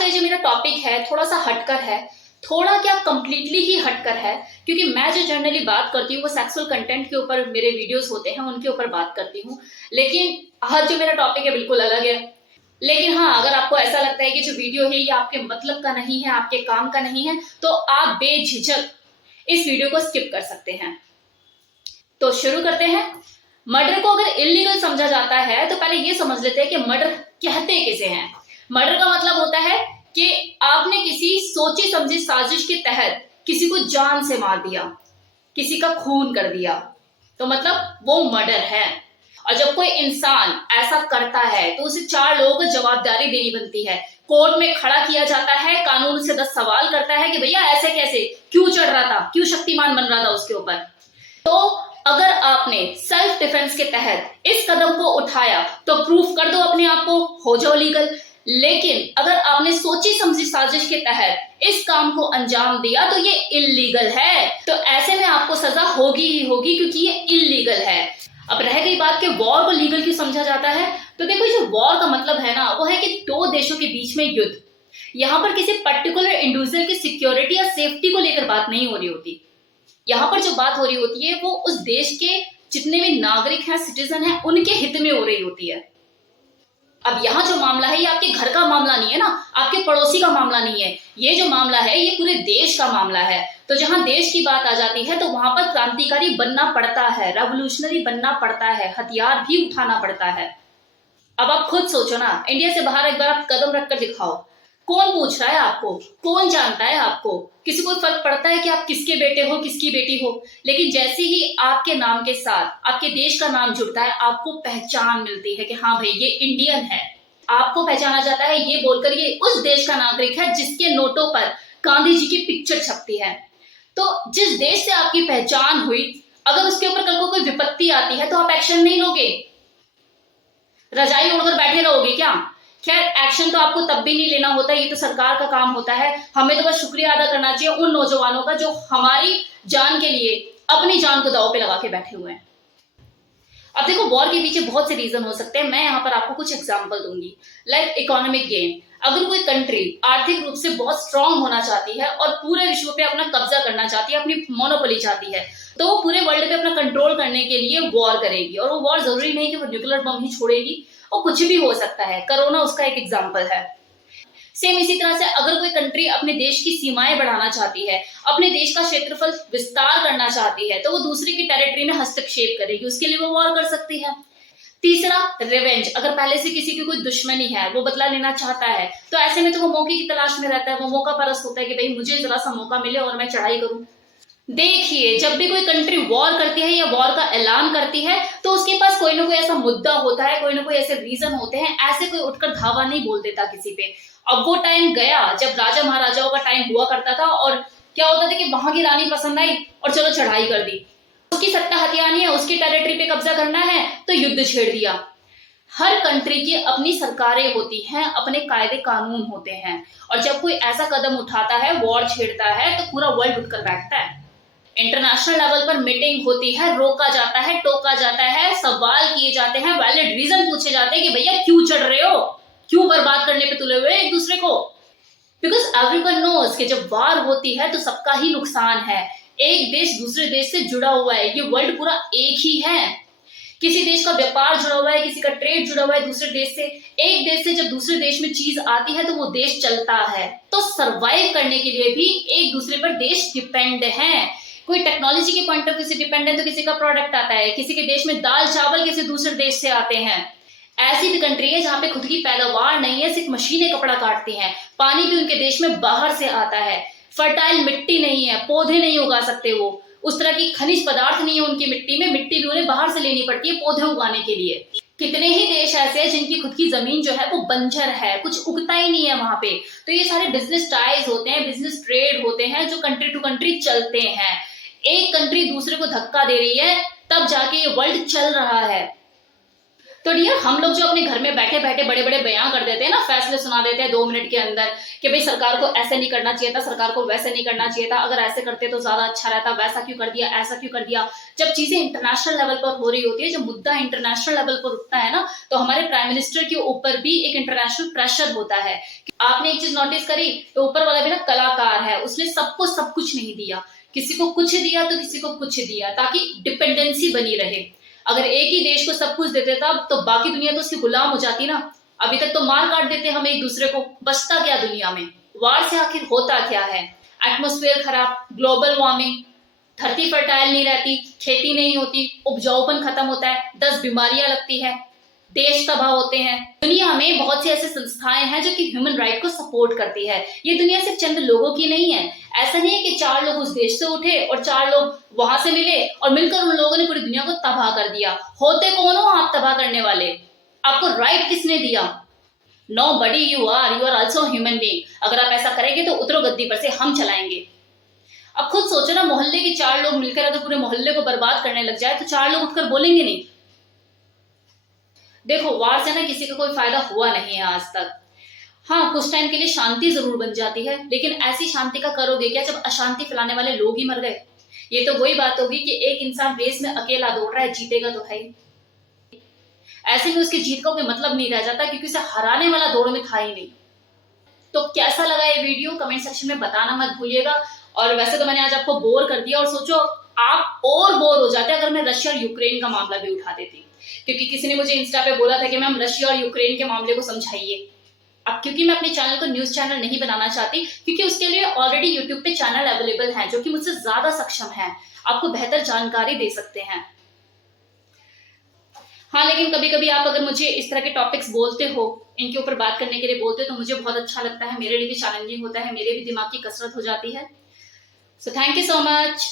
का ये जो मेरा टॉपिक है थोड़ा सा हटकर है, थोड़ा क्या कंप्लीटली ही हटकर है, क्योंकि मैं जो जनरली बात करती हूँ वो सेक्सुअल कंटेंट के ऊपर मेरे वीडियोस होते हैं, उनके ऊपर बात करती हूँ। लेकिन आज जो मेरा टॉपिक है बिल्कुल अलग है। लेकिन हाँ, अगर आपको ऐसा लगता है कि जो वीडियो है ये आपके मतलब का नहीं है, आपके काम का नहीं है, तो आप बेझिझक इस वीडियो को स्किप कर सकते हैं। तो शुरू करते हैं। मर्डर को अगर इलीगल समझा जाता है तो पहले ये समझ लेते हैं कि मर्डर कहते किसे हैं। मर्डर का मतलब होता है कि आपने किसी सोची समझी साजिश के तहत किसी को जान से मार दिया, किसी का खून कर दिया, तो मतलब वो मर्डर है। और जब कोई इंसान ऐसा करता है तो उसे 4 लोगों को जवाबदारी देनी बनती है। कोर्ट में खड़ा किया जाता है, कानून से 10 सवाल करता है कि भैया ऐसे कैसे, क्यों चढ़ रहा था, क्यों शक्तिमान बन रहा था उसके ऊपर। तो अगर आपने सेल्फ डिफेंस के तहत इस कदम को उठाया तो प्रूफ कर दो अपने आप को, हो जाओ लीगल। लेकिन अगर आपने सोची समझी साजिश के तहत इस काम को अंजाम दिया तो ये इल्लीगल है। तो ऐसे में आपको सजा होगी ही होगी, क्योंकि ये इल्लीगल है। अब रह गई बात कि वॉर को लीगल क्यों समझा जाता है, तो देखो जो वॉर का मतलब है ना, वो है कि 2 देशों के बीच में युद्ध। यहाँ पर किसी पर्टिकुलर इंडिविजुअल की सिक्योरिटी या सेफ्टी को लेकर बात नहीं हो रही होती। यहाँ पर जो बात हो रही होती है वो उस देश के जितने भी नागरिक हैं, सिटीजन हैं, उनके हित में हो रही होती है। अब यहाँ जो मामला है ये आपके घर का मामला नहीं है ना, आपके पड़ोसी का मामला नहीं है, ये जो मामला है ये पूरे देश का मामला है। तो जहां देश की बात आ जाती है तो वहां पर क्रांतिकारी बनना पड़ता है, रेवोल्यूशनरी बनना पड़ता है, हथियार भी उठाना पड़ता है। अब आप खुद सोचो ना, इंडिया से बाहर एक बार आप कदम रखकर दिखाओ, कौन पूछ रहा है आपको, कौन जानता है आपको, किसी को फर्क पड़ता है कि आप किसके बेटे हो, किसकी बेटी हो। लेकिन जैसे ही आपके नाम के साथ आपके देश का नाम जुड़ता है, आपको पहचान मिलती है कि हाँ भाई ये इंडियन है। आपको पहचाना जाता है ये बोलकर ये उस देश का नागरिक है जिसके नोटों पर गांधी जी की पिक्चर छपती है। तो जिस देश से आपकी पहचान हुई, अगर उसके ऊपर कल को कोई विपत्ति आती है तो आप एक्शन नहीं लोगे, रजाई ओढ़कर बैठे रहोगे क्या? खैर, एक्शन तो आपको तब भी नहीं लेना होता, ये तो सरकार का काम होता है। हमें तो बस शुक्रिया अदा करना चाहिए उन नौजवानों का जो हमारी जान के लिए अपनी जान को दांव पे लगा के बैठे हुए हैं। अब देखो, वॉर के पीछे बहुत से रीजन हो सकते हैं। मैं यहाँ पर आपको कुछ एग्जांपल दूंगी। Like economic gain. अगर कोई कंट्री आर्थिक रूप से बहुत स्ट्रांग होना चाहती है और पूरे विश्व पे अपना कब्जा करना चाहती है, अपनी मोनोपोली चाहती है, तो वो पूरे वर्ल्ड पे अपना कंट्रोल करने के लिए वॉर करेगी। और वो वॉर जरूरी नहीं कि वो न्यूक्लियर बम ही छोड़ेगी, और कुछ भी हो सकता है। कोरोना उसका एक एग्जाम्पल है। सेम इसी तरह से अगर कोई कंट्री अपने देश की सीमाएं बढ़ाना चाहती है, अपने देश का क्षेत्रफल विस्तार करना चाहती है, तो वो दूसरे की टेरिटरी में हस्तक्षेप करेगी, उसके लिए वो वॉर कर सकती है। तीसरा, रिवेंज। अगर पहले से किसी की कोई दुश्मनी है, वो बदला लेना चाहता है, तो ऐसे में तो वो मौके की तलाश में रहता है, वो मौका परस्त होता है कि भाई मुझे जरा सा मौका मिले और मैं चढ़ाई करूं। देखिए, जब भी कोई कंट्री वॉर करती है या वॉर का ऐलान करती है, तो उसके पास कोई ना कोई ऐसा मुद्दा होता है, कोई ना कोई ऐसे रीजन होते हैं। ऐसे कोई उठकर धावा नहीं बोल देता किसी पे। अब वो टाइम गया जब राजा महाराजाओं का टाइम हुआ करता था, और क्या होता था कि वहां की रानी पसंद आई और चलो चढ़ाई कर दी, उसकी सत्ता हथियानी है, उसकी टेरिटरी पे कब्जा करना है तो युद्ध छेड़ दिया। हर कंट्री की अपनी सरकारें होती हैं, अपने कायदे कानून होते हैं, और जब कोई ऐसा कदम उठाता है, वॉर छेड़ता है, तो पूरा वर्ल्ड उठकर बैठता है। इंटरनेशनल लेवल पर मीटिंग होती है, रोका जाता है, टोका जाता है, सवाल किए जाते हैं, वैलिड रीजन पूछे जाते हैं कि भैया क्यों चढ़ रहे हो, क्यों बर्बाद करने पे तुले हुए एक दूसरे को। बिकॉज एवरीवन नोज कि जब वार होती है तो सबका ही नुकसान है। एक देश दूसरे देश से जुड़ा हुआ है, ये वर्ल्ड पूरा एक ही है। किसी देश का व्यापार जुड़ा हुआ है, किसी का ट्रेड जुड़ा हुआ है दूसरे देश से। एक देश से जब दूसरे देश में चीज आती है तो वो देश चलता है। तो सरवाइव करने के लिए भी एक दूसरे पर देश डिपेंड है। कोई टेक्नोलॉजी के पॉइंट ऑफ व्यू से डिपेंड है तो किसी का प्रोडक्ट आता है, किसी के देश में दाल चावल किसी दूसरे देश से आते हैं। ऐसी भी कंट्री है जहां पे खुद की पैदावार नहीं है, सिर्फ मशीनें कपड़ा काटती हैं। पानी भी उनके देश में बाहर से आता है। फर्टाइल मिट्टी नहीं है, पौधे नहीं उगा सकते वो, उस तरह की खनिज पदार्थ नहीं है उनकी मिट्टी में, मिट्टी भी उन्हें बाहर से लेनी पड़ती है पौधे उगाने के लिए। कितने ही देश ऐसे हैं जिनकी खुद की जमीन जो है वो बंजर है, कुछ उगता ही नहीं है वहां पे। तो ये सारे बिजनेस टाइज होते हैं, बिजनेस ट्रेड होते हैं जो कंट्री टू कंट्री चलते हैं। एक कंट्री दूसरे को धक्का दे रही है तब जाके ये वर्ल्ड चल रहा है। तो डियर, हम लोग जो अपने घर में बैठे बैठे बड़े बड़े बयान कर देते हैं ना, फैसले सुना देते हैं 2 मिनट के अंदर कि भाई सरकार को ऐसे नहीं करना चाहिए था, सरकार को वैसे नहीं करना चाहिए था, अगर ऐसे करते तो ज्यादा अच्छा रहता, वैसा क्यों कर दिया, ऐसा क्यों कर दिया। जब चीजें इंटरनेशनल लेवल पर हो रही होती है, जब मुद्दा इंटरनेशनल लेवल पर उठता है ना, तो हमारे प्राइम मिनिस्टर के ऊपर भी एक इंटरनेशनल प्रेशर होता है। आपने एक चीज नोटिस करी, तो ऊपर वाला भी ना कलाकार है, उसने सबको सब कुछ नहीं दिया, किसी को कुछ दिया तो किसी को कुछ दिया, ताकि डिपेंडेंसी बनी रहे। अगर एक ही देश को सब कुछ देते था तो बाकी दुनिया तो उसकी गुलाम हो जाती ना। अभी तक तो मार काट देते हम एक दूसरे को, बचता क्या दुनिया में। वार से आखिर होता क्या है? एटमॉस्फेयर खराब, ग्लोबल वार्मिंग, धरती फर्टाइल नहीं रहती, खेती नहीं होती, उपजाऊपन खत्म होता है, 10 बीमारियां लगती है, देश तबाह होते हैं। दुनिया में बहुत सी ऐसी संस्थाएं हैं जो कि ह्यूमन राइट को सपोर्ट करती है। ये दुनिया सिर्फ चंद लोगों की नहीं है। ऐसा नहीं है कि 4 लोग उस देश से उठे और 4 लोग वहां से मिले और मिलकर उन लोगों ने पूरी दुनिया को तबाह कर दिया। होते कौन हो आप तबाह करने वाले? आपको राइट किसने दिया? Nobody, you are also human being। अगर आप ऐसा करेंगे तो उतरो गद्दी पर से, हम चलाएंगे। अब खुद सोचो ना, मोहल्ले के 4 लोग मिलकर अगर पूरे मोहल्ले को बर्बाद करने लग जाए तो 4 लोग उठकर बोलेंगे नहीं? देखो, वार से ना किसी का कोई फायदा हुआ नहीं है आज तक। हाँ, कुछ टाइम के लिए शांति जरूर बन जाती है, लेकिन ऐसी शांति का करोगे क्या जब अशांति फैलाने वाले लोग ही मर गए? ये तो वही बात होगी कि एक इंसान रेस में अकेला दौड़ रहा है, जीतेगा तो है ही। ऐसे में उसकी जीत का कोई मतलब नहीं रह जाता, क्योंकि उसे हराने वाला दौड़ में था ही नहीं। तो कैसा लगा ये वीडियो कमेंट सेक्शन में बताना मत भूलिएगा। और वैसे तो मैंने आज आपको बोर कर दिया, और सोचो आप और बोर हो जाते अगर मैं रशिया और यूक्रेन का मामला भी उठा देती, क्योंकि किसी ने मुझे इंस्टा पे बोला था कि मैम रशिया और यूक्रेन के मामले को समझाइए। अब क्योंकि मैं अपने चैनल को न्यूज चैनल नहीं बनाना चाहती, क्योंकि उसके लिए ऑलरेडी यूट्यूब पे चैनल अवेलेबल हैं जो कि मुझसे ज्यादा सक्षम हैं, आपको बेहतर जानकारी दे सकते हैं। हाँ, लेकिन कभी कभी आप अगर मुझे इस तरह के टॉपिक्स बोलते हो, इनके ऊपर बात करने के लिए बोलते हो, तो मुझे बहुत अच्छा लगता है, मेरे लिए भी चैलेंजिंग होता है, मेरे भी दिमाग की कसरत हो जाती है। So thank you so much.